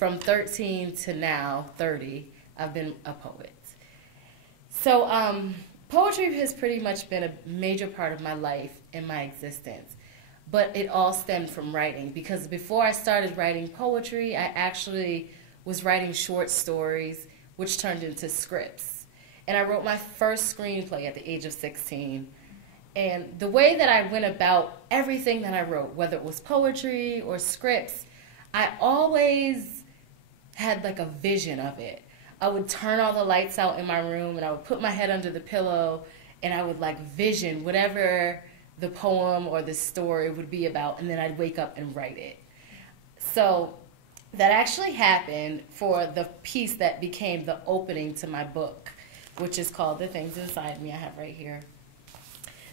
from 13 to now, 30, I've been a poet. So poetry has pretty much been a major part of my life and my existence. But it all stemmed from writing, because before I started writing poetry, I actually was writing short stories, which turned into scripts. And I wrote my first screenplay at the age of 16. And the way that I went about everything that I wrote, whether it was poetry or scripts, I always had like a vision of it. I would turn all the lights out in my room and I would put my head under the pillow and I would like vision whatever the poem or the story would be about, and then I'd wake up and write it. So that actually happened for the piece that became the opening to my book, which is called The Things Inside Me. I have right here.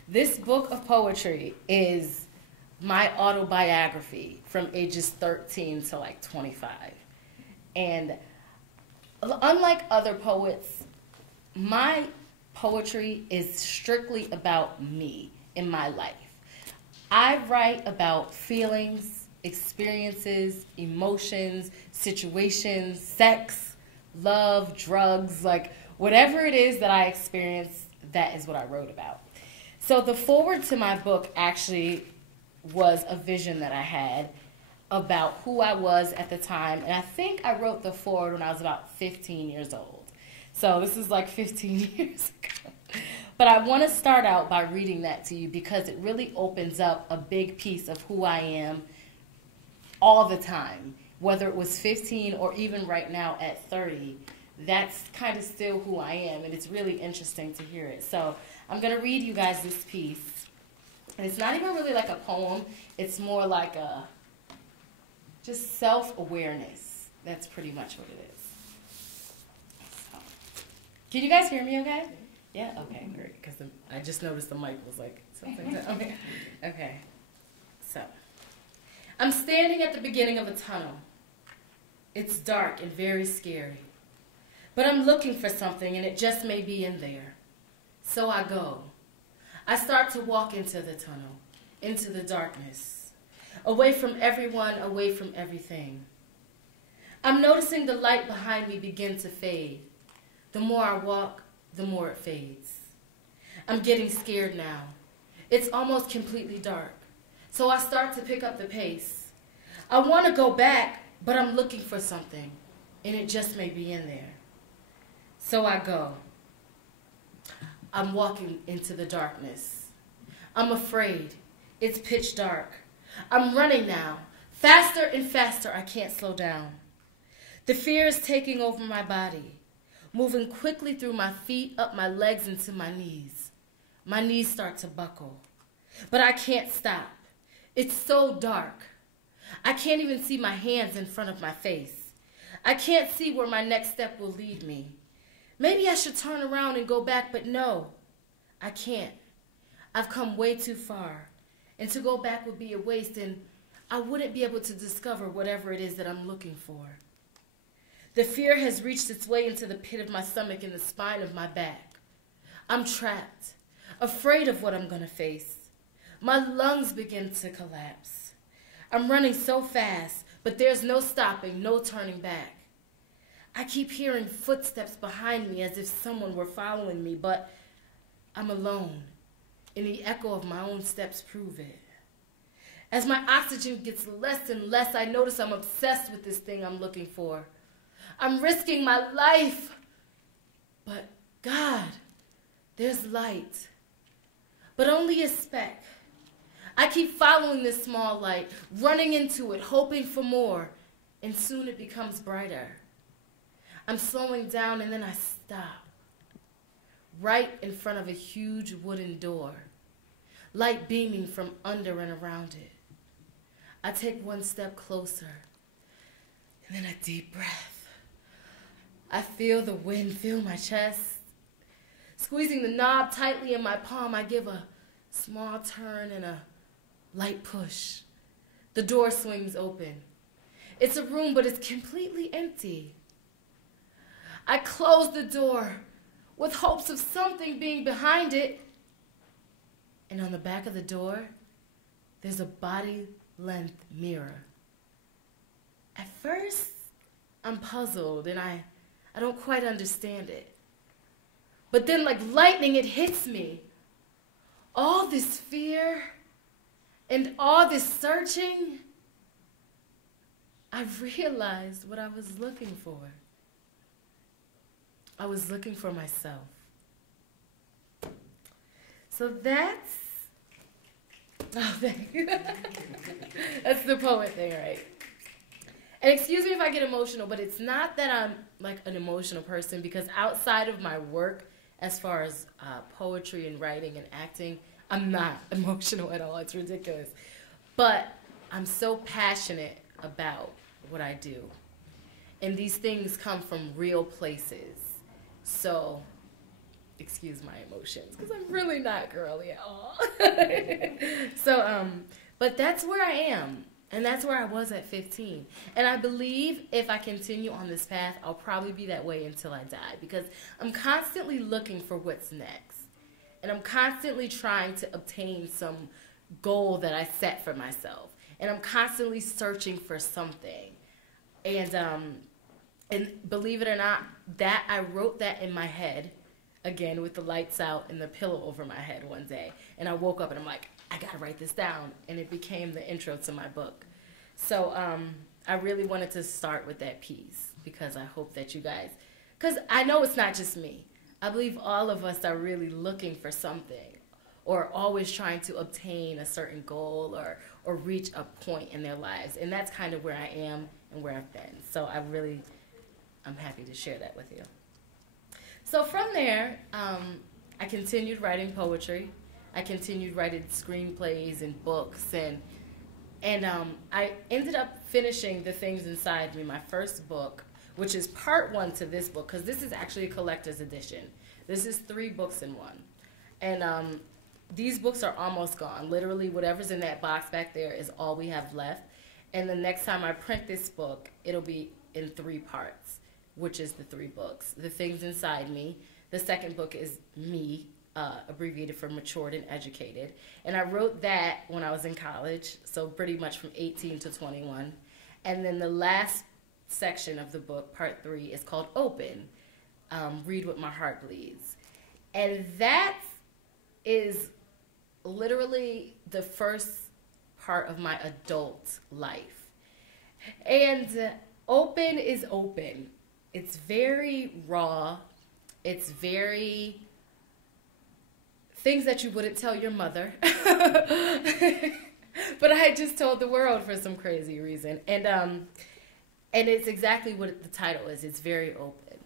This book of poetry is my autobiography from ages 13 to like 25. And unlike other poets, my poetry is strictly about me in my life. I write about feelings, experiences, emotions, situations, sex, love, drugs, like whatever it is that I experience, that is what I wrote about. So the foreword to my book actually was a vision that I had about who I was at the time. And I think I wrote the foreword when I was about 15 years old. So this is like 15 years ago. But I want to start out by reading that to you because it really opens up a big piece of who I am all the time. Whether it was 15 or even right now at 30, that's kind of still who I am, and it's really interesting to hear it. So I'm going to read you guys this piece. And it's not even really like a poem. It's more like a just self-awareness. That's pretty much what it is. So, can you guys hear me okay? Yeah? Okay, great. Because I just noticed the mic was like something. Okay. Okay. So, I'm standing at the beginning of a tunnel. It's dark and very scary. But I'm looking for something, and it just may be in there. So I go. I start to walk into the tunnel, into the darkness, away from everyone, away from everything. I'm noticing the light behind me begin to fade. The more I walk, the more it fades. I'm getting scared now. It's almost completely dark. So I start to pick up the pace. I want to go back, but I'm looking for something, and it just may be in there. So I go. I'm walking into the darkness. I'm afraid. It's pitch dark. I'm running now. Faster and faster, I can't slow down. The fear is taking over my body, moving quickly through my feet, up my legs, into my knees. My knees start to buckle, but I can't stop. It's so dark. I can't even see my hands in front of my face. I can't see where my next step will lead me. Maybe I should turn around and go back, but no, I can't. I've come way too far, and to go back would be a waste, and I wouldn't be able to discover whatever it is that I'm looking for. The fear has reached its way into the pit of my stomach and the spine of my back. I'm trapped, afraid of what I'm going to face. My lungs begin to collapse. I'm running so fast, but there's no stopping, no turning back. I keep hearing footsteps behind me as if someone were following me, but I'm alone, and the echo of my own steps prove it. As my oxygen gets less and less, I notice I'm obsessed with this thing I'm looking for. I'm risking my life, but God, there's light, but only a speck. I keep following this small light, running into it, hoping for more, and soon it becomes brighter. I'm slowing down, and then I stop, right in front of a huge wooden door, light beaming from under and around it. I take one step closer, and then a deep breath. I feel the wind fill my chest. Squeezing the knob tightly in my palm, I give a small turn and a light push. The door swings open. It's a room, but it's completely empty. I close the door with hopes of something being behind it. And on the back of the door, there's a body-length mirror. At first, I'm puzzled and I don't quite understand it. But then like lightning, it hits me. All this fear and all this searching, I realized what I was looking for. I was looking for myself. So that's, oh, thank you. That's the poet thing, right? And excuse me if I get emotional, but it's not that I'm like an emotional person, because outside of my work, as far as poetry and writing and acting, I'm not emotional at all. It's ridiculous. But I'm so passionate about what I do. And these things come from real places. So, excuse my emotions, because I'm really not girly at all. So, but that's where I am. And that's where I was at 15. And I believe if I continue on this path, I'll probably be that way until I die, because I'm constantly looking for what's next. And I'm constantly trying to obtain some goal that I set for myself. And I'm constantly searching for something. And believe it or not, that I wrote that in my head, again, with the lights out and the pillow over my head one day. And I woke up and I'm like, I gotta write this down. And it became the intro to my book. So I really wanted to start with that piece, because I hope that you guys, because I know it's not just me. I believe all of us are really looking for something, or always trying to obtain a certain goal or reach a point in their lives. And that's kind of where I am and where I've been. So I'm happy to share that with you. So from there, I continued writing poetry. I continued writing screenplays and books, and I ended up finishing The Things Inside Me, my first book, which is part 1 to this book, because this is actually a collector's edition. This is 3 books in one. And these books are almost gone. Literally, whatever's in that box back there is all we have left. And the next time I print this book, it'll be in 3 parts, which is the 3 books. The Things Inside Me. The second book is Me, abbreviated for Matured and Educated. And I wrote that when I was in college, so pretty much from 18 to 21. And then the last section of the book, part 3, is called Open, Read What My Heart Bleeds. And that is literally the first part of my adult life. And Open is open. It's very raw. It's very things that you wouldn't tell your mother. But I had just told the world for some crazy reason. And it's exactly what the title is. It's very open.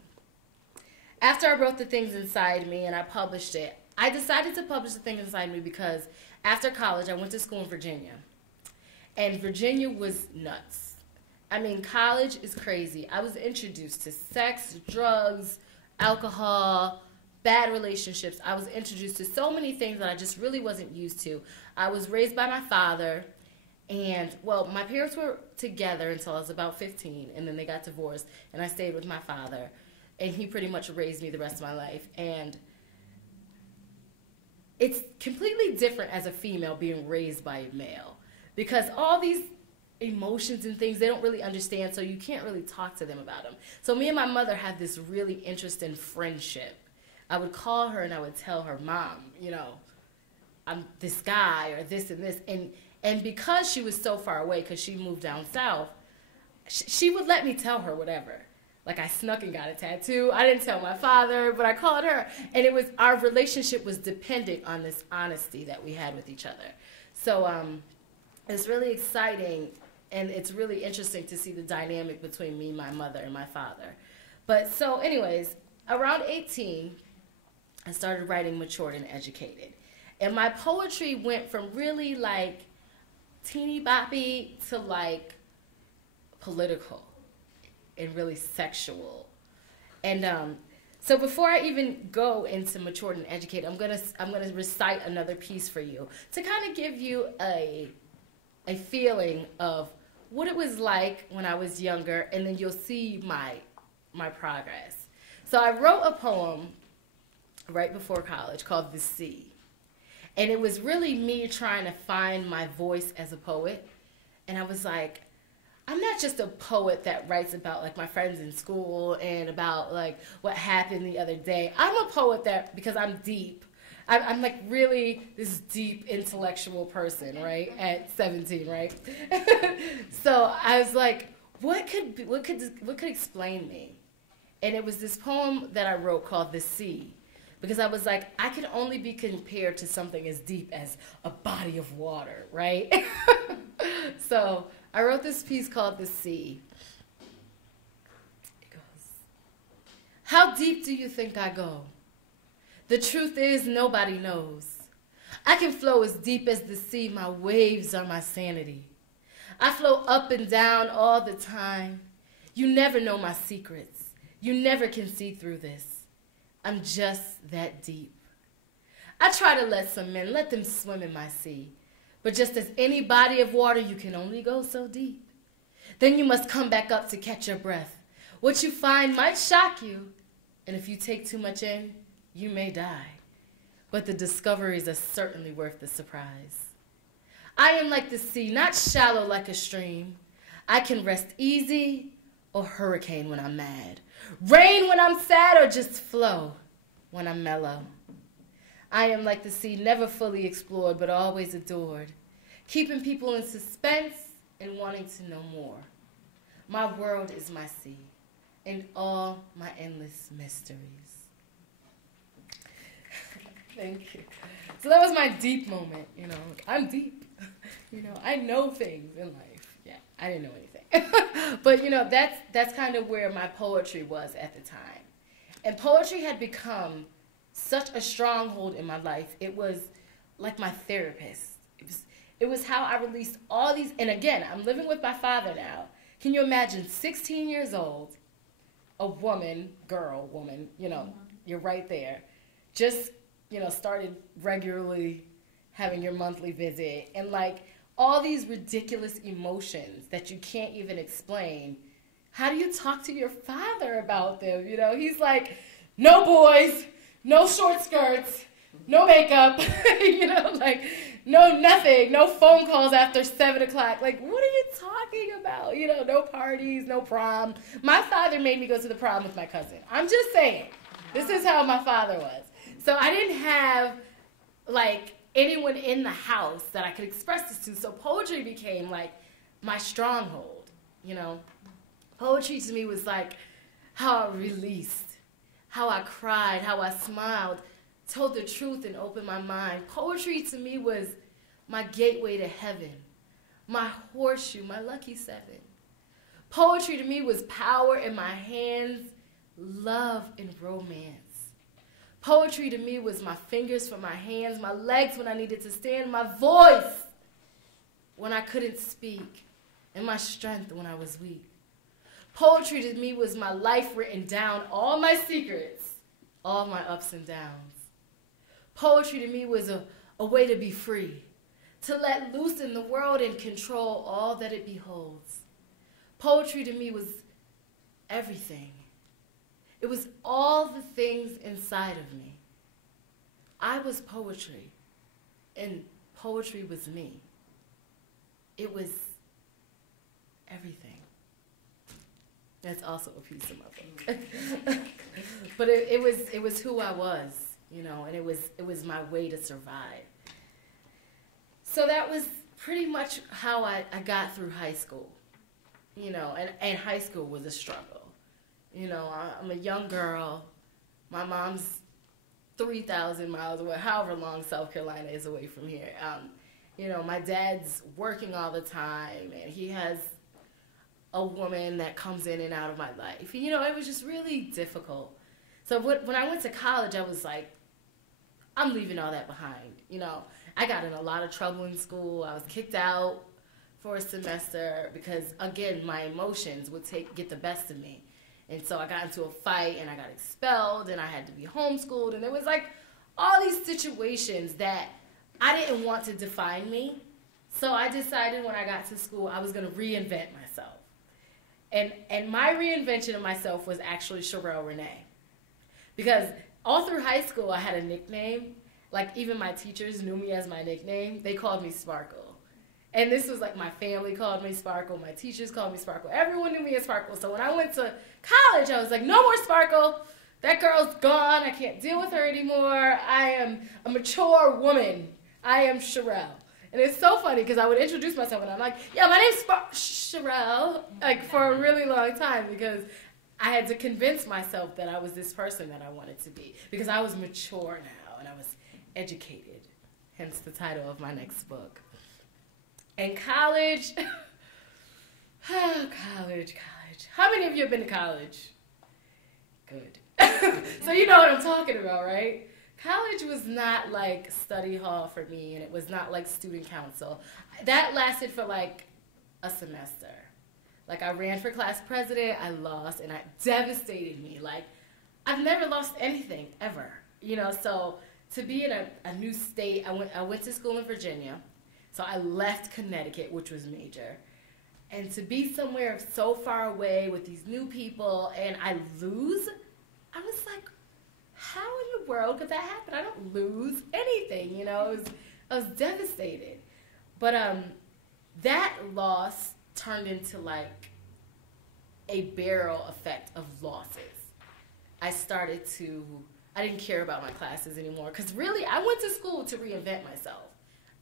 After I wrote The Things Inside Me and I published it, I decided to publish The Things Inside Me because after college, I went to school in Virginia. And Virginia was nuts. I mean, college is crazy. I was introduced to sex, drugs, alcohol, bad relationships. I was introduced to so many things that I just really wasn't used to. I was raised by my father, and, well, my parents were together until I was about 15, and then they got divorced, and I stayed with my father, and he pretty much raised me the rest of my life. And it's completely different as a female being raised by a male, because all these emotions and things they don't really understand, so you can't really talk to them about them. So me and my mother had this really interesting friendship. I would call her and I would tell her, Mom, you know, I'm this guy or this and this. And because she was so far away, because she moved down south, she would let me tell her whatever. Like, I snuck and got a tattoo. I didn't tell my father, but I called her. And it was, our relationship was dependent on this honesty that we had with each other. So it's really exciting, and it's really interesting to see the dynamic between me, my mother, and my father. But so anyways, around 18, I started writing Matured and Educated. And my poetry went from really like teeny boppy to like political and really sexual. And so before I even go into Matured and Educated, I'm gonna recite another piece for you to kind of give you a feeling of what it was like when I was younger, and then you'll see my progress. So I wrote a poem right before college called The Sea. And it was really me trying to find my voice as a poet. And I was like, I'm not just a poet that writes about like my friends in school and about like what happened the other day. I'm a poet that, because I'm deep, I'm like really this deep intellectual person, right? At 17, right? So I was like, what could explain me? And it was this poem that I wrote called The Sea. Because I was like, I can only be compared to something as deep as a body of water, right? So I wrote this piece called The Sea. It goes, how deep do you think I go? The truth is, nobody knows. I can flow as deep as the sea. My waves are my sanity. I flow up and down all the time. You never know my secrets. You never can see through this. I'm just that deep. I try to let some men, let them swim in my sea. But just as any body of water, you can only go so deep. Then you must come back up to catch your breath. What you find might shock you. And if you take too much in, you may die. But the discoveries are certainly worth the surprise. I am like the sea, not shallow like a stream. I can rest easy or hurricane when I'm mad. Rain when I'm sad, or just flow when I'm mellow. I am like the sea, never fully explored, but always adored, keeping people in suspense and wanting to know more. My world is my sea, and all my endless mysteries. Thank you. So that was my deep moment, you know. I'm deep. You know, I know things in life. Yeah, I didn't know anything. But, you know, that's kind of where my poetry was at the time. And poetry had become such a stronghold in my life. It was like my therapist. It was how I released all these, and again, I'm living with my father now. Can you imagine 16 years old, a woman, you know, you're right there, just, you know, started regularly having your monthly visit, and like all these ridiculous emotions that you can't even explain. How do you talk to your father about them? You know, he's like, no boys, no short skirts, no makeup, you know, like no nothing, no phone calls after 7 o'clock. Like, what are you talking about? You know, no parties, no prom. My father made me go to the prom with my cousin. I'm just saying, this is how my father was. So I didn't have like anyone in the house that I could express this to. So poetry became like my stronghold, you know. Poetry to me was like how I released, how I cried, how I smiled, told the truth and opened my mind. Poetry to me was my gateway to heaven, my horseshoe, my lucky 7. Poetry to me was power in my hands, love and romance. Poetry to me was my fingers for my hands, my legs when I needed to stand, my voice when I couldn't speak, and my strength when I was weak. Poetry to me was my life written down, all my secrets, all my ups and downs. Poetry to me was a way to be free, to let loose in the world and control all that it beholds. Poetry to me was everything. It was all the things inside of me. I was poetry, and poetry was me. It was everything. That's also a piece of my book. But it was who I was, you know, and it was my way to survive. So that was pretty much how I got through high school, you know, and high school was a struggle. You know, I'm a young girl. My mom's 3,000 miles away, however long South Carolina is away from here. You know, my dad's working all the time, and he has a woman that comes in and out of my life. You know, it was just really difficult. So when I went to college, I was like, I'm leaving all that behind. You know, I got in a lot of trouble in school. I was kicked out for a semester because, again, my emotions would get the best of me. And so I got into a fight, and I got expelled, and I had to be homeschooled. And there was like all these situations that I didn't want to define me. So I decided when I got to school, I was going to reinvent myself. And my reinvention of myself was actually Shireal Renee. Because all through high school, I had a nickname. Like, even my teachers knew me as my nickname. They called me Sparkle. And this was like my family called me Sparkle. My teachers called me Sparkle. Everyone knew me as Sparkle. So when I went to college, I was like, no more Sparkle. That girl's gone. I can't deal with her anymore. I am a mature woman. I am Shireal. And it's so funny because I would introduce myself and I'm like, yeah, my name's Shireal, like for a really long time because I had to convince myself that I was this person that I wanted to be because I was mature now and I was educated, hence the title of my next book. And college, college. How many of you have been to college? Good. So you know what I'm talking about, right? College was not like study hall for me, and it was not like student council. That lasted for like a semester. Like I ran for class president, I lost, and it devastated me. Like I've never lost anything ever, you know. So to be in a new state, I went to school in Virginia, so I left Connecticut, which was major, and to be somewhere so far away with these new people, and I lose. I was like, how in the world could that happen? I don't lose anything, you know. I was devastated. But that loss turned into like a barrel effect of losses. I didn't care about my classes anymore because really I went to school to reinvent myself.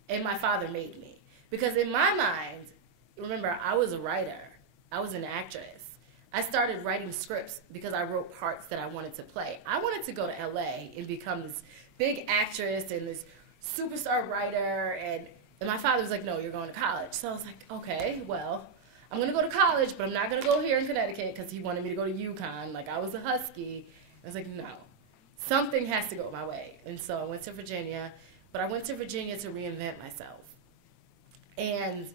And my father made me. Because in my mind, remember, I was a writer. I was an actress. I started writing scripts because I wrote parts that I wanted to play. I wanted to go to LA and become this big actress and this superstar writer. And my father was like, no, you're going to college. So I was like, okay, well, I'm going to go to college, but I'm not going to go here in Connecticut because he wanted me to go to UConn. Like I was a Husky. I was like, no, something has to go my way. And so I went to Virginia, but I went to Virginia to reinvent myself. And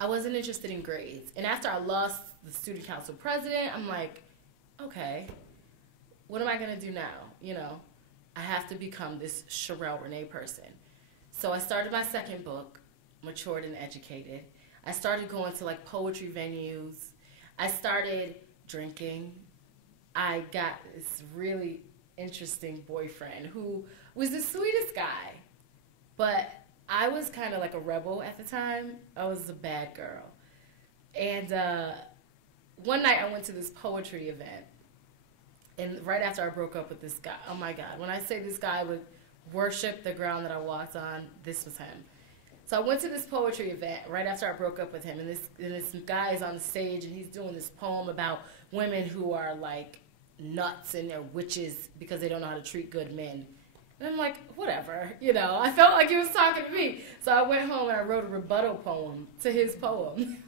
I wasn't interested in grades. And after I lost the student council president, I'm like, okay, what am I going to do now? You know, I have to become this Shireal Renee person. So I started my second book, Matured and Educated. I started going to like poetry venues. I started drinking. I got this really interesting boyfriend who was the sweetest guy, but I was kind of like a rebel at the time. I was a bad girl. And one night I went to this poetry event, and right after I broke up with this guy, oh my God, when I say this guy would worship the ground that I walked on, this was him. So I went to this poetry event right after I broke up with him, and this guy is on the stage, and he's doing this poem about women who are like nuts and they're witches because they don't know how to treat good men. And I'm like, whatever, you know. I felt like he was talking to me. So I went home and I wrote a rebuttal poem to his poem.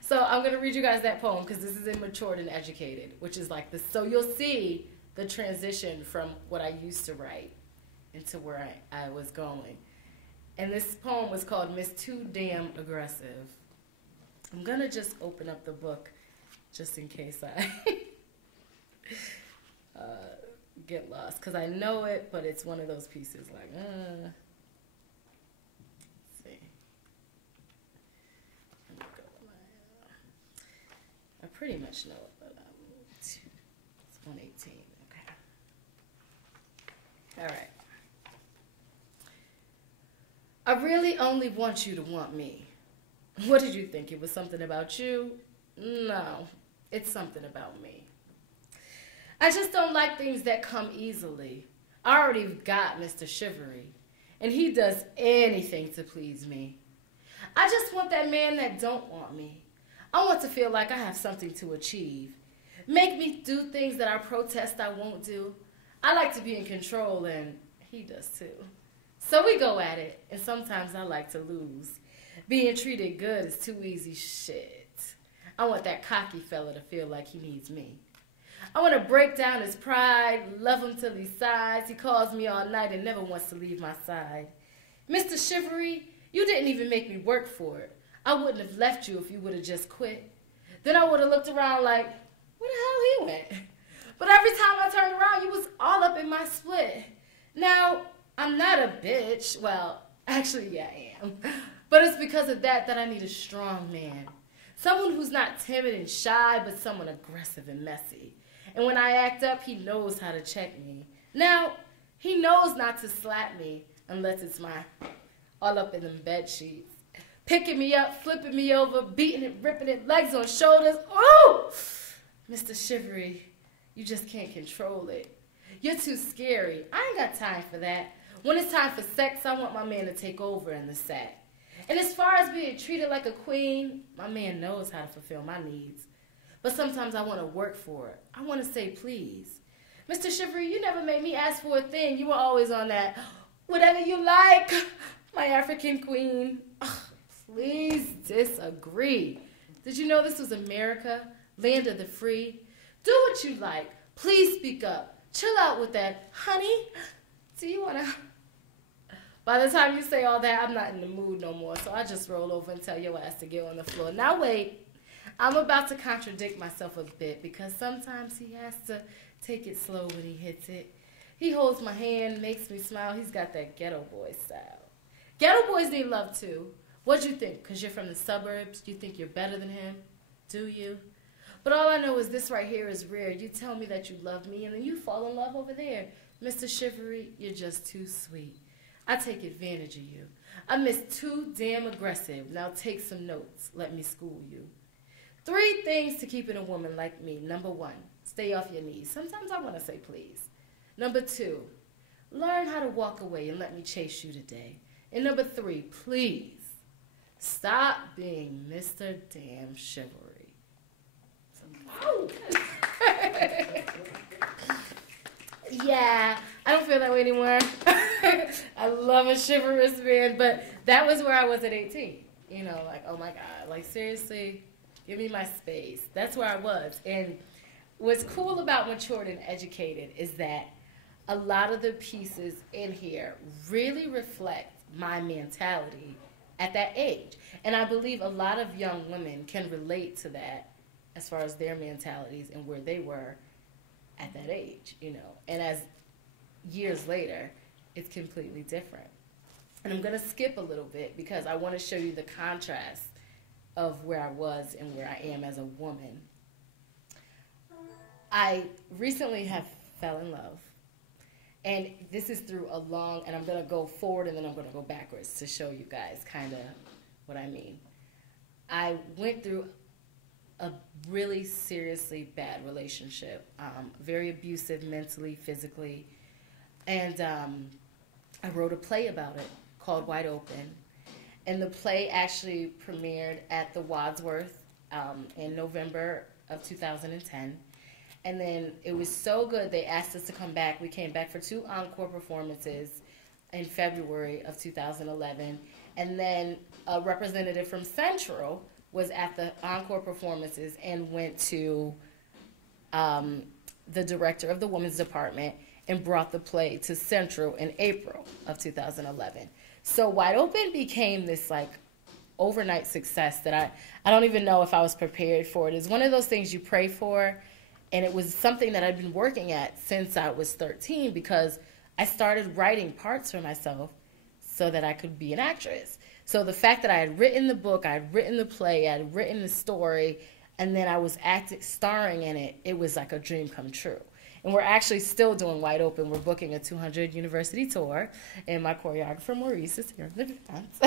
So I'm going to read you guys that poem because this is in Matured and Educated, which is like this. So you'll see the transition from what I used to write into where I was going. And this poem was called Miss Too Damn Aggressive. I'm going to just open up the book just in case I get lost because I know it, but it's one of those pieces like, let's see. I pretty much know it, but it's 118. Okay. All right. I really only want you to want me. What did you think? It was something about you? No, it's something about me. I just don't like things that come easily. I already got Mr. Shivery, and he does anything to please me. I just want that man that don't want me. I want to feel like I have something to achieve. Make me do things that I protest I won't do. I like to be in control, and he does too. So we go at it, and sometimes I like to lose. Being treated good is too easy shit. I want that cocky fella to feel like he needs me. I want to break down his pride, love him till he sighs. He calls me all night and never wants to leave my side. Mr. Shivery, you didn't even make me work for it. I wouldn't have left you if you would have just quit. Then I would have looked around like, where the hell he went? But every time I turned around, you was all up in my split. Now, I'm not a bitch. Well, actually, yeah, I am. But it's because of that I need a strong man. Someone who's not timid and shy, but someone aggressive and messy. And when I act up, he knows how to check me. Now, he knows not to slap me unless it's my all up in them bed sheets. picking me up, flipping me over, beating it, ripping it, legs on shoulders. Oh! Mr. Shivery, you just can't control it. You're too scary. I ain't got time for that. When it's time for sex, I want my man to take over in the sack. And as far as being treated like a queen, my man knows how to fulfill my needs. But sometimes I want to work for it. I want to say please. Mr. Shivery, you never made me ask for a thing. You were always on that, whatever you like, my African queen. Ugh, please disagree. Did you know this was America, land of the free? Do what you like. Please speak up. Chill out with that. Honey, do you want to... By the time you say all that, I'm not in the mood no more, so I just roll over and tell your ass to get on the floor. Now wait, I'm about to contradict myself a bit because sometimes he has to take it slow when he hits it. He holds my hand, makes me smile. He's got that ghetto boy style. Ghetto boys need love too. What'd you think? Because you're from the suburbs, you think you're better than him? Do you? But all I know is this right here is rare. You tell me that you love me and then you fall in love over there. Mr. Shivery, you're just too sweet. I take advantage of you. I miss too damn aggressive. Now take some notes. Let me school you. 3 things to keep in a woman like me. Number 1, stay off your knees. Sometimes I want to say please. Number 2, learn how to walk away and let me chase you today. And number 3, please stop being Mr. Damn Chivalry. Yeah, I don't feel that way anymore. I love a chivalrous man, but that was where I was at 18. You know, like, oh my God, like seriously, give me my space. That's where I was. And what's cool about Matured and Educated is that a lot of the pieces in here really reflect my mentality at that age. And I believe a lot of young women can relate to that as far as their mentalities and where they were at that age, you know. And as years later, it's completely different. And I'm going to skip a little bit because I want to show you the contrast of where I was and where I am as a woman. I recently have fell in love. And this is through a long, and I'm going to go forward and then I'm going to go backwards to show you guys kind of what I mean. I went through a really seriously bad relationship, very abusive mentally, physically, and I wrote a play about it called Wide Open, and the play actually premiered at the Wadsworth in November of 2010, and then it was so good they asked us to come back. We came back for 2 encore performances in February of 2011, and then a representative from Central was at the encore performances and went to the director of the women's department and brought the play to Central in April of 2011. So Wide Open became this like overnight success that I don't even know if I was prepared for it. It's one of those things you pray for, and it was something that I'd been working at since I was 13 because I started writing parts for myself so that I could be an actress. So the fact that I had written the book, I had written the play, I had written the story, and then I was starring in it, it was like a dream come true. And we're actually still doing Wide Open. We're booking a 200 university tour, and my choreographer Maurice is here in the dance.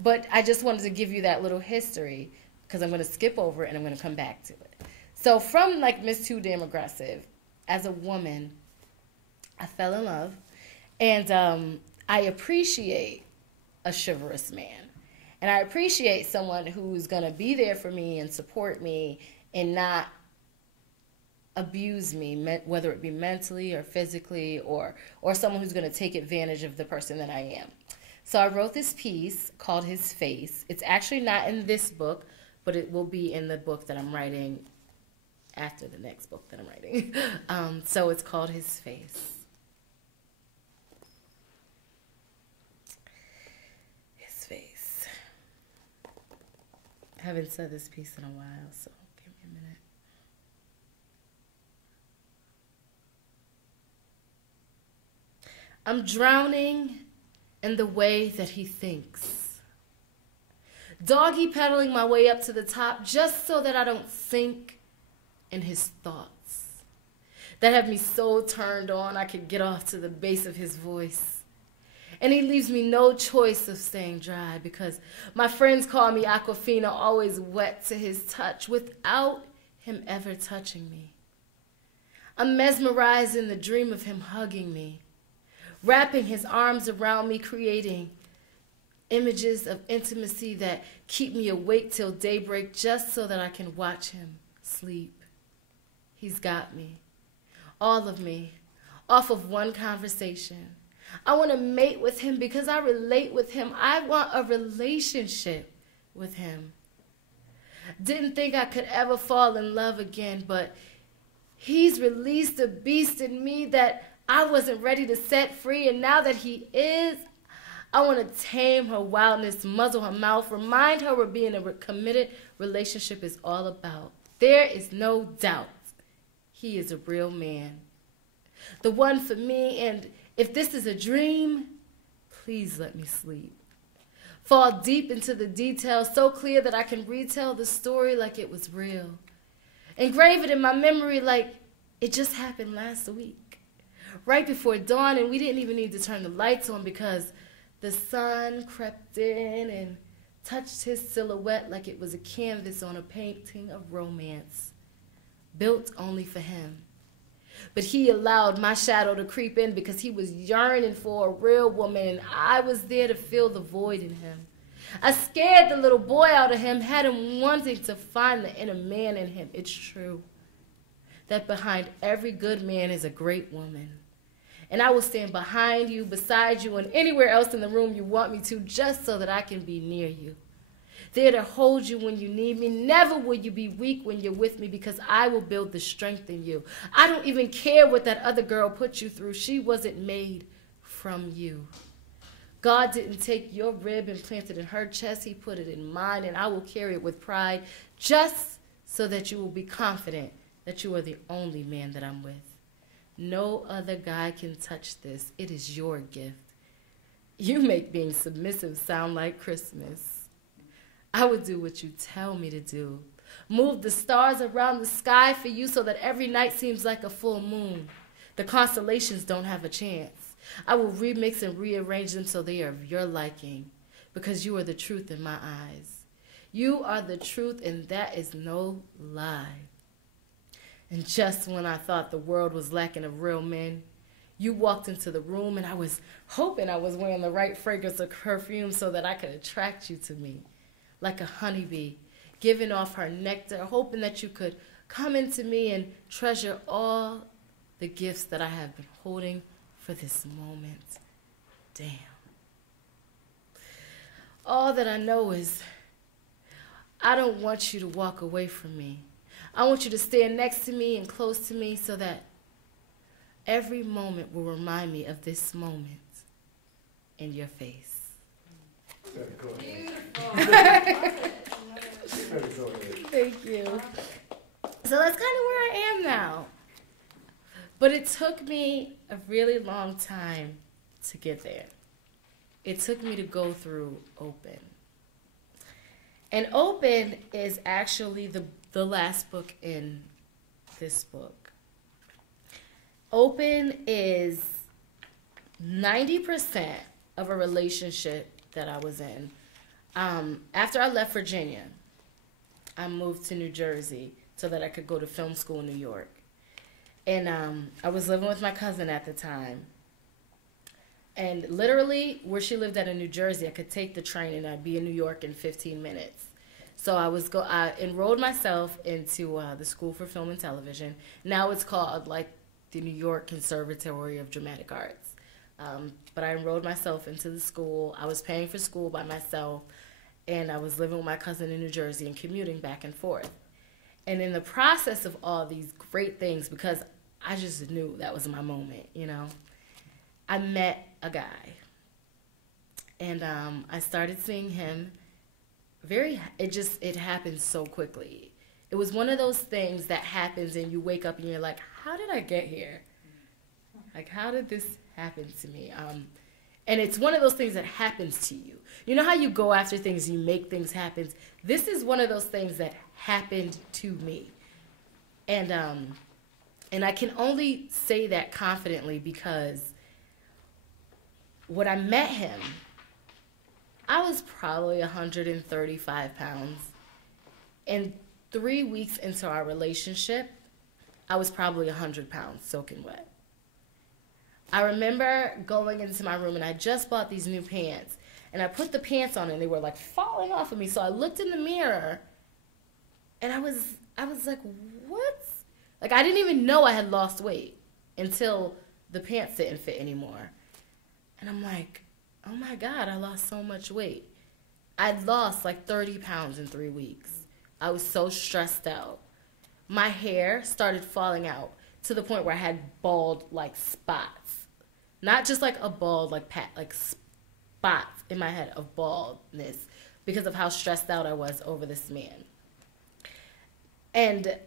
But I just wanted to give you that little history because I'm going to skip over it and I'm going to come back to it. So from like Miss Too Damn Aggressive, as a woman, I fell in love, and I appreciate a chivalrous man. And I appreciate someone who's going to be there for me and support me and not abuse me, whether it be mentally or physically, or someone who's going to take advantage of the person that I am. So I wrote this piece called His Face. It's actually not in this book, but it will be in the book that I'm writing after the next book that I'm writing. So it's called His Face. His face. I haven't said this piece in a while, so give me a minute. I'm drowning in the way that he thinks. Doggy pedaling my way up to the top just so that I don't sink in his thoughts that have me so turned on I could get off to the base of his voice. And he leaves me no choice of staying dry because my friends call me Aquafina, always wet to his touch without him ever touching me. I'm mesmerized in the dream of him hugging me, wrapping his arms around me, creating images of intimacy that keep me awake till daybreak just so that I can watch him sleep. He's got me, all of me, off of one conversation. I want to mate with him because I relate with him. I want a relationship with him. Didn't think I could ever fall in love again, but he's released a beast in me that I wasn't ready to set free, and now that he is, I want to tame her wildness, muzzle her mouth, remind her what being a committed relationship is all about. There is no doubt he is a real man, the one for me, and if this is a dream, please let me sleep. Fall deep into the details, so clear that I can retell the story like it was real. Engrave it in my memory like it just happened last week, right before dawn, and we didn't even need to turn the lights on because the sun crept in and touched his silhouette like it was a canvas on a painting of romance, built only for him. But he allowed my shadow to creep in because he was yearning for a real woman, and I was there to fill the void in him. I scared the little boy out of him, had him wanting to find the inner man in him. It's true that behind every good man is a great woman. And I will stand behind you, beside you, and anywhere else in the room you want me to, just so that I can be near you. There to hold you when you need me. Never will you be weak when you're with me because I will build the strength in you. I don't even care what that other girl put you through. She wasn't made from you. God didn't take your rib and plant it in her chest. He put it in mine, and I will carry it with pride just so that you will be confident that you are the only man that I'm with. No other guy can touch this. It is your gift. You make being submissive sound like Christmas. I would do what you tell me to do. Move the stars around the sky for you so that every night seems like a full moon. The constellations don't have a chance. I will remix and rearrange them so they are of your liking because you are the truth in my eyes. You are the truth, and that is no lie. And just when I thought the world was lacking of real men, you walked into the room, and I was hoping I was wearing the right fragrance of perfume so that I could attract you to me. Like a honeybee, giving off her nectar, hoping that you could come into me and treasure all the gifts that I have been holding for this moment. Damn. All that I know is I don't want you to walk away from me. I want you to stand next to me and close to me so that every moment will remind me of this moment in your face. Thank you. So that's kind of where I am now. But it took me a really long time to get there. It took me to go through Open. And Open is actually the last book in this book. Open is 90% of a relationship that I was in. After I left Virginia, I moved to New Jersey so that I could go to film school in New York. And I was living with my cousin at the time. And literally, where she lived at in New Jersey, I could take the train and I'd be in New York in 15 minutes. So I enrolled myself into the School for Film and Television. Now it's called like the New York Conservatory of Dramatic Arts. But I enrolled myself into the school. I was paying for school by myself, and I was living with my cousin in New Jersey and commuting back and forth. And in the process of all these great things, because I just knew that was my moment, you know, I met a guy. And I started seeing him it happened so quickly. It was one of those things that happens and you wake up and you're like, how did I get here? Like, how did this happen to me? And it's one of those things that happens to you. You know how you go after things, you make things happen? This is one of those things that happened to me. And I can only say that confidently because when I met him, I was probably 135 pounds. And 3 weeks into our relationship, I was probably 100 pounds soaking wet. I remember going into my room and I just bought these new pants. And I put the pants on and they were like falling off of me. So I looked in the mirror and I was like, what? Like, I didn't even know I had lost weight until the pants didn't fit anymore. And I'm like, oh my God, I lost so much weight. I'd lost like 30 pounds in 3 weeks. I was so stressed out. My hair started falling out to the point where I had bald like spots. Not just like a bald like spots in my head of baldness because of how stressed out I was over this man. And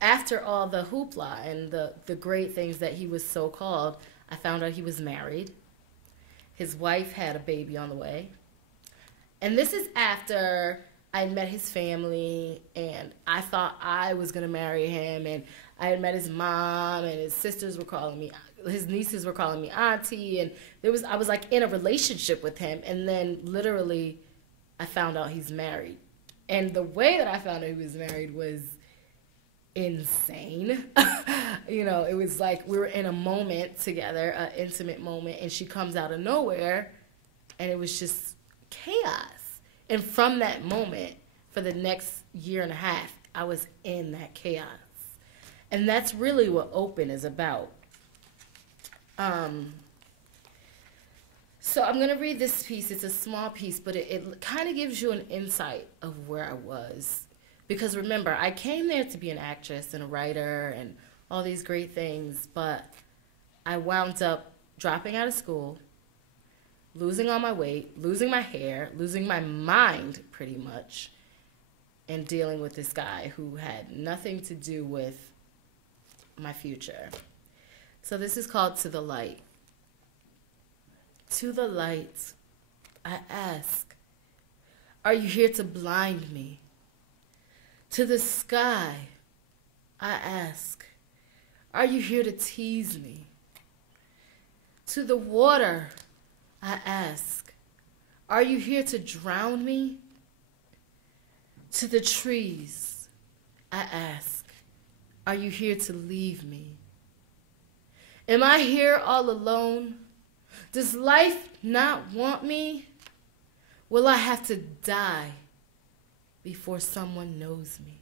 after all the hoopla and the great things that he was so called, I found out he was married. His wife had a baby on the way. And this is after I had met his family and I thought I was going to marry him, and I had met his mom and his sisters were calling me, his nieces were calling me auntie, and I was like in a relationship with him, and then literally I found out he's married. And the way that I found out he was married was insane. You know, it was like we were in a moment together, an intimate moment, and she comes out of nowhere and it was just chaos. And from that moment, for the next year and a half, I was in that chaos. And that's really what Open is about. So I'm going to read this piece. It's a small piece, but it kind of gives you an insight of where I was. Because remember, I came there to be an actress and a writer and all these great things, but I wound up dropping out of school, losing all my weight, losing my hair, losing my mind pretty much, and dealing with this guy who had nothing to do with my future. So this is called To the Light. To the light, I ask, are you here to blind me? To the sky, I ask, are you here to tease me? To the water, I ask, are you here to drown me? To the trees, I ask, are you here to leave me? Am I here all alone? Does life not want me? Will I have to die before someone knows me?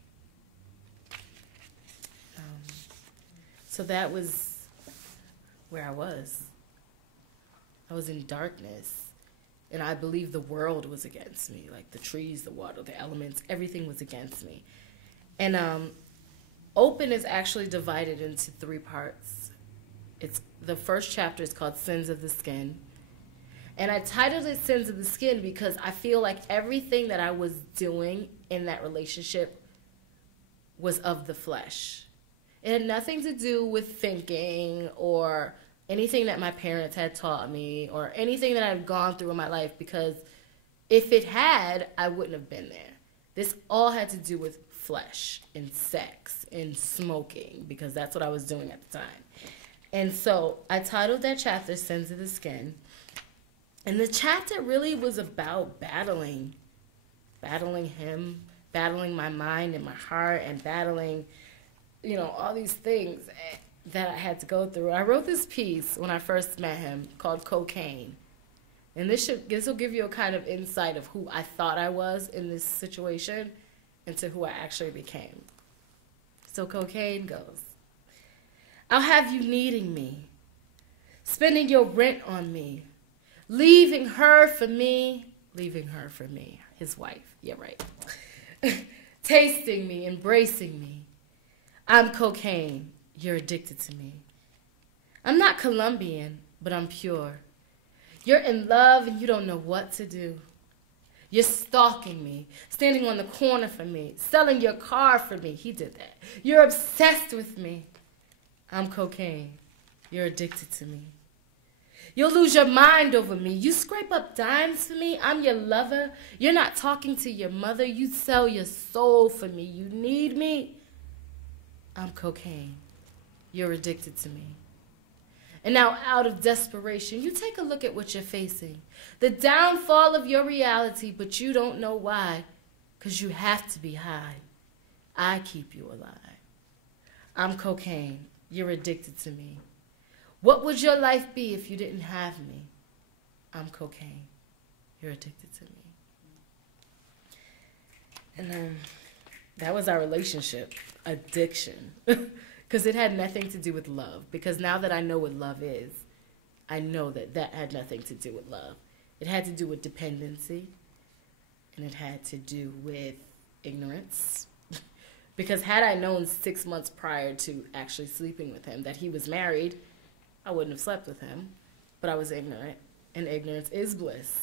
So that was where I was. I was in darkness, and I believe the world was against me, like the trees, the water, the elements, everything was against me. And Open is actually divided into 3 parts. The first chapter is called Sins of the Skin. And I titled it Sins of the Skin because I feel like everything that I was doing in that relationship was of the flesh. It had nothing to do with thinking or anything that my parents had taught me or anything that I've gone through in my life, because if it had, I wouldn't have been there. This all had to do with flesh and sex and smoking, because that's what I was doing at the time. And so I titled that chapter Sins of the Skin. And the chapter really was about battling him, battling my mind and my heart, and battling, all these things that I had to go through. I wrote this piece when I first met him called Cocaine. And this will give you a kind of insight of who I thought I was in this situation and to who I actually became. So Cocaine goes, I'll have you needing me, spending your rent on me, leaving her for me, his wife, yeah, right, tasting me, embracing me. I'm cocaine, you're addicted to me. I'm not Colombian, but I'm pure. You're in love and you don't know what to do. You're stalking me, standing on the corner for me, selling your car for me. He did that. You're obsessed with me. I'm cocaine. You're addicted to me. You'll lose your mind over me. You scrape up dimes for me. I'm your lover. You're not talking to your mother. You sell your soul for me. You need me. I'm cocaine. You're addicted to me. And now out of desperation, you take a look at what you're facing. The downfall of your reality, but you don't know why. Because you have to be high. I keep you alive. I'm cocaine. You're addicted to me. What would your life be if you didn't have me? I'm cocaine. You're addicted to me. And that was our relationship, addiction. Because it had nothing to do with love. Because now that I know what love is, I know that that had nothing to do with love. It had to do with dependency. And it had to do with ignorance. Because had I known 6 months prior to actually sleeping with him that he was married, I wouldn't have slept with him. But I was ignorant. And ignorance is bliss.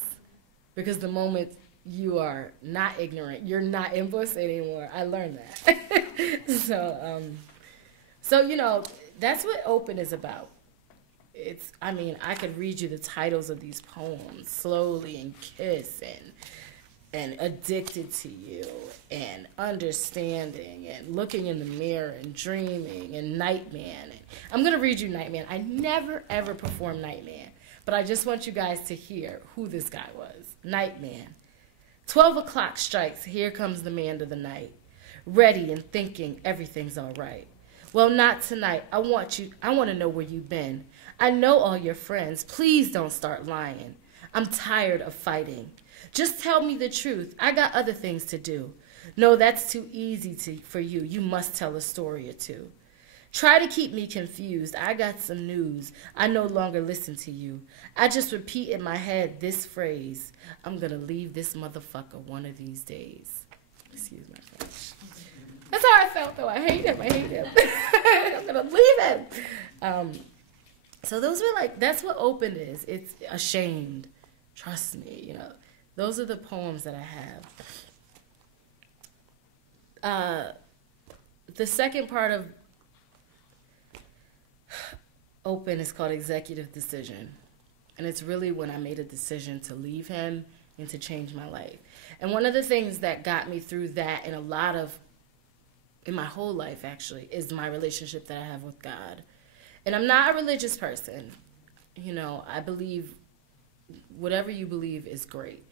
Because the moment you are not ignorant, you're not in bliss anymore. I learned that. So, you know, that's what Open is about. I mean, I could read you the titles of these poems, Slowly and Kiss and Addicted to You and Understanding and Looking in the Mirror and Dreaming and Nightman. I'm going to read you Nightman. I never, ever performed Nightman, but I just want you guys to hear who this guy was. Nightman. 12 o'clock strikes. Here comes the man of the night, ready and thinking everything's all right. Well, not tonight. I want to know where you've been. I know all your friends. Please don't start lying. I'm tired of fighting. Just tell me the truth. I got other things to do. No, that's too easy for you. You must tell a story or two. Try to keep me confused. I got some news. I no longer listen to you. I just repeat in my head this phrase. I'm going to leave this motherfucker one of these days. Excuse my French. That's how I felt, though. I hate him. I'm going to leave him. So those were like, that's what Open is. It's ashamed. Trust me, you know. Those are the poems that I have. The second part of Open is called Executive Decision. And it's really when I made a decision to leave him and to change my life. And one of the things that got me through that in my whole life, actually, is my relationship that I have with God. And I'm not a religious person. You know, I believe whatever you believe is great.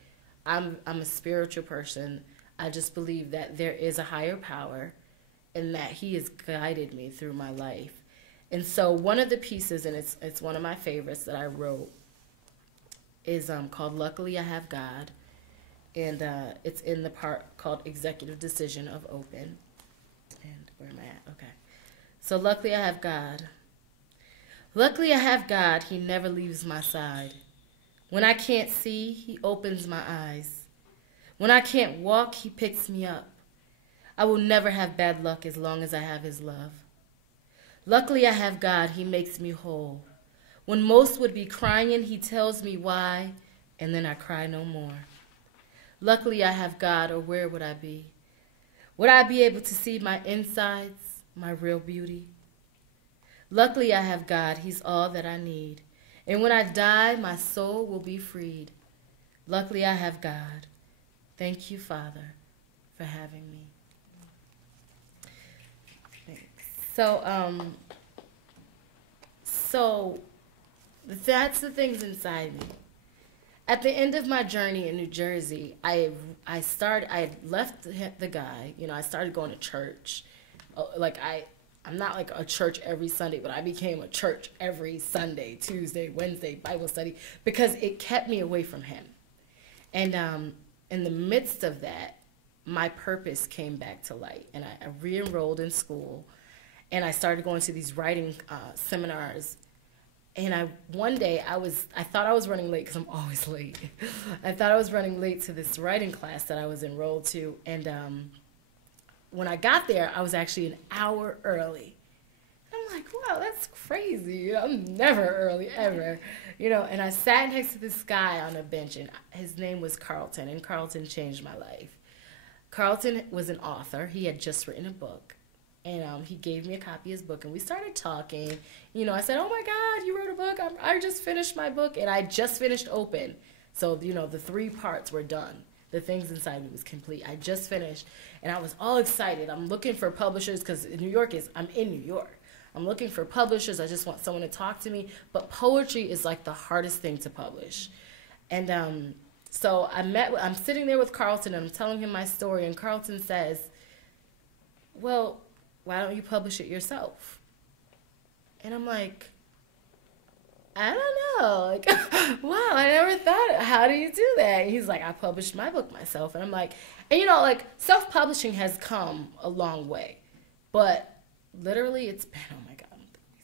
I'm a spiritual person. I just believe that there is a higher power and that he has guided me through my life. And so one of the pieces, and it's one of my favorites that I wrote, is called Luckily I Have God. And it's in the part called Executive Decision of Open. And where am I at? Okay. So luckily I have God. Luckily I have God. He never leaves my side. When I can't see, he opens my eyes. When I can't walk, he picks me up. I will never have bad luck as long as I have his love. Luckily I have God. He makes me whole. When most would be crying, he tells me why, and then I cry no more. Luckily I have God, or where would I be? Would I be able to see my insides, my real beauty? Luckily I have God. He's all that I need. And when I die, my soul will be freed. Luckily I have God. Thank you, Father, for having me. Thanks. So that's the things inside me. At the end of my journey in New Jersey, I had left the guy. You know, I started going to church. I'm not like a church every Sunday, but I became a church every Sunday, Tuesday, Wednesday, Bible study, because it kept me away from him. And in the midst of that, my purpose came back to light. And I re-enrolled in school, and I started going to these writing seminars. And one day I thought I was running late, because I'm always late. I thought I was running late to this writing class that I was enrolled to. And when I got there, I was actually an hour early. I'm like, wow, that's crazy. You know, I'm never early, ever. You know, and I sat next to this guy on a bench, and his name was Carlton, and Carlton changed my life. Carlton was an author. He had just written a book. And he gave me a copy of his book, and we started talking. You know, I said, oh, my God, you wrote a book? I just finished my book, and I just finished Open. So, you know, the 3 parts were done. The things inside me was complete. I just finished, and I was all excited. I'm looking for publishers because I'm in New York. I'm looking for publishers. I just want someone to talk to me. But poetry is like the hardest thing to publish. And so I'm sitting there with Carlton, and I'm telling him my story, and Carlton says, well, why don't you publish it yourself? And I'm like, I don't know. Like, wow, I never thought, how do you do that? And he's like, I published my book myself. And I'm like, and you know, like, self-publishing has come a long way. But literally it's been, oh my God,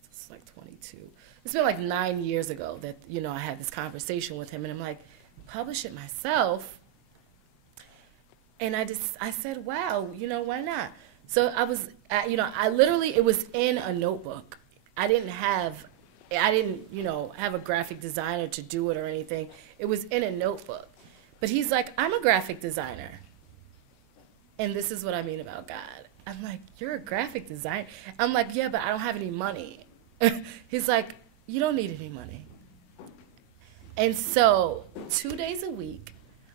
it's like 22. It's been like 9 years ago that, you know, I had this conversation with him. And I'm like, publish it myself? And I said, wow, you know, why not? So I was, you know, it was in a notebook. I didn't, you know, have a graphic designer to do it or anything. It was in a notebook. But he's like, I'm a graphic designer. And this is what I mean about God. I'm like, you're a graphic designer? I'm like, yeah, but I don't have any money. He's like, you don't need any money. And so 2 days a week,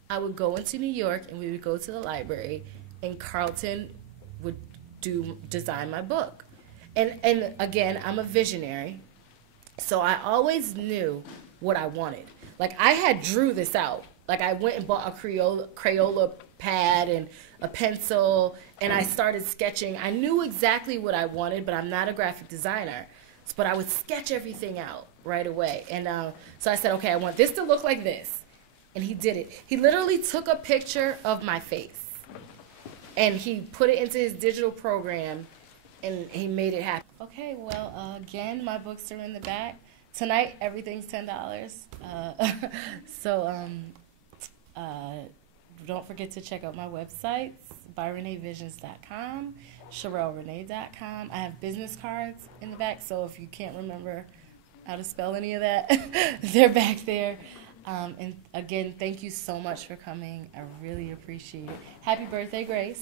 I would go into New York and we would go to the library, and Carlton would design my book. And again, I'm a visionary. So I always knew what I wanted. Like, I had drew this out. Like, I went and bought a Crayola pad and a pencil, and I started sketching. I knew exactly what I wanted, but I'm not a graphic designer. But I would sketch everything out right away. And so I said, okay, I want this to look like this. And he did it. He literally took a picture of my face, and he put it into his digital program, and he made it happen. Okay, well, again, my books are in the back. Tonight, everything's $10. Don't forget to check out my websites, byreneevisions.com, shirealrenee.com. I have business cards in the back, so if you can't remember how to spell any of that, they're back there. And again, thank you so much for coming. I really appreciate it. Happy birthday, Grace.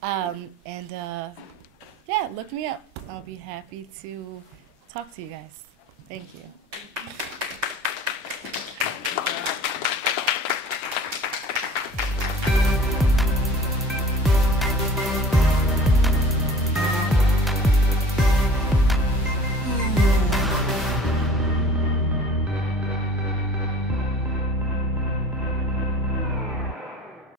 Thank you. Yeah, look me up. I'll be happy to talk to you guys. Thank you.